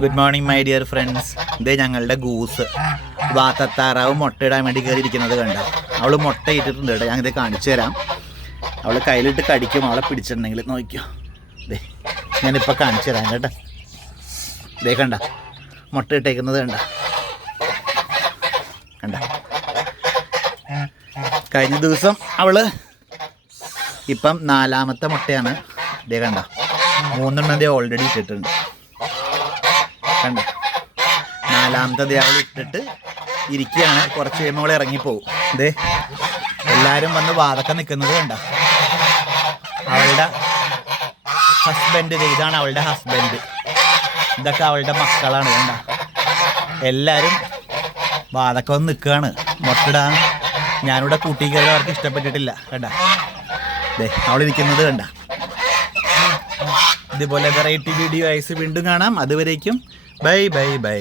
Good morning my dear friends. ഇതേ ഞങ്ങളുടെ goose വാത്തത്താറാവ് മുട്ടയിടാൻ വേണ്ടി കയറിയിരിക്കുന്നത് കണ്ട. അവൾ മുട്ട ഇട്ടിട്ടുണ്ട് കേട്ടോ. ഞാനിത് കാണിച്ചു തരാം. അവൾ കയ്യിലിട്ട് കടിക്കും. അവളെ പിടിച്ചിട്ടുണ്ടെങ്കിൽ നോക്കിയോ. ദേ ഞാനിപ്പോൾ കാണിച്ചു തരാം കേട്ടോ. ദേ കണ്ട മുട്ട ഇട്ടേക്കുന്നത് കണ്ട. കണ്ട കഴിഞ്ഞ ദിവസം അവൾ ഇപ്പം 4ാമത്തെ മുട്ടയാണ്. ഇതേ കണ്ട 3 ഓൾറെഡി ഇട്ടിട്ടുണ്ട്. കണ്ട 4ാമത്തെ അവൾ ഇട്ടിട്ട് ഇരിക്കുകയാണ്. കുറച്ച് കഴിയുമ്പോൾ അവൾ ഇറങ്ങിപ്പോവും. ഇതേ എല്ലാവരും വന്ന് വാതൊക്കെ നിൽക്കുന്നത് കണ്ട. അവളുടെ ഹസ്ബൻഡ്, ഇതാണ് അവളുടെ ഹസ്ബൻഡ്. ഇതൊക്കെ അവളുടെ മക്കളാണ്. കണ്ട എല്ലാവരും വാതൊക്കെ വന്ന് നിൽക്കുകയാണ്. മുട്ടിടാൻ ഞാനിവിടെ കൂട്ടിക്കയറി അവർക്ക് ഇഷ്ടപ്പെട്ടിട്ടില്ല. കണ്ട ദേ അവളിരിക്കുന്നത് കണ്ട. ഇതുപോലെ വെറൈറ്റി വീഡിയോ ആയി വീണ്ടും കാണാം. അതുവരേക്കും ബൈ ബൈ ബൈ.